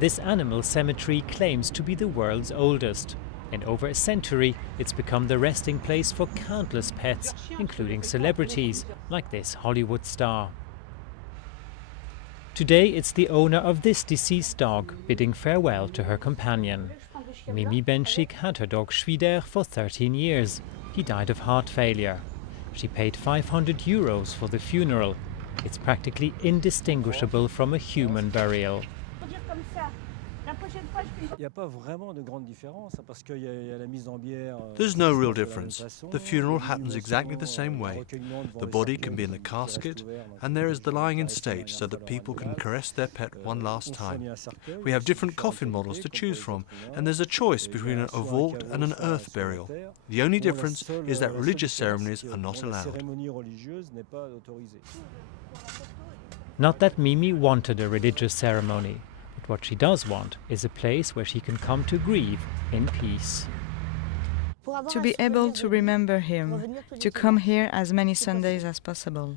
This animal cemetery claims to be the world's oldest. In over a century, it's become the resting place for countless pets, including celebrities, like this Hollywood star. Today, it's the owner of this deceased dog bidding farewell to her companion. Mimi Benchik had her dog Schwider for 13 years. He died of heart failure. She paid €500 for the funeral. It's practically indistinguishable from a human burial. There's no real difference. The funeral happens exactly the same way. The body can be in the casket, and there is the lying in state so that people can caress their pet one last time. We have different coffin models to choose from, and there's a choice between a vault and an earth burial. The only difference is that religious ceremonies are not allowed. Not that Mimi wanted a religious ceremony. What she does want is a place where she can come to grieve in peace. To be able to remember him, to come here as many Sundays as possible,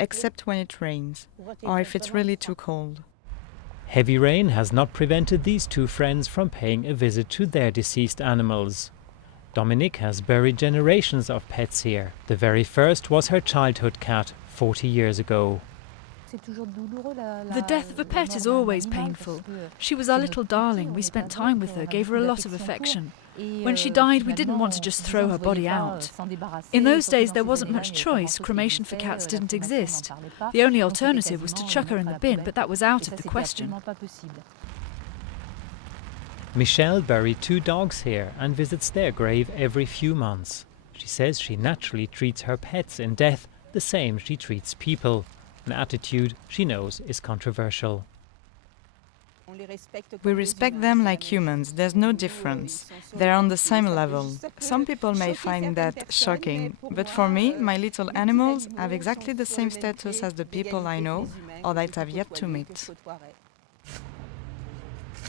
except when it rains, or if it's really too cold. Heavy rain has not prevented these two friends from paying a visit to their deceased animals. Dominique has buried generations of pets here. The very first was her childhood cat 40 years ago. The death of a pet is always painful. She was our little darling. We spent time with her, gave her a lot of affection. When she died, we didn't want to just throw her body out. In those days, there wasn't much choice. Cremation for cats didn't exist. The only alternative was to chuck her in the bin, but that was out of the question. Michelle buried two dogs here and visits their grave every few months. She says she naturally treats her pets in death the same she treats people. An attitude she knows is controversial. We respect them like humans, there's no difference. They're on the same level. Some people may find that shocking, but for me, my little animals have exactly the same status as the people I know or that I've yet to meet.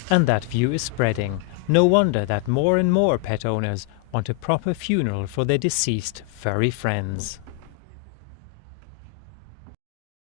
And that view is spreading. No wonder that more and more pet owners want a proper funeral for their deceased furry friends.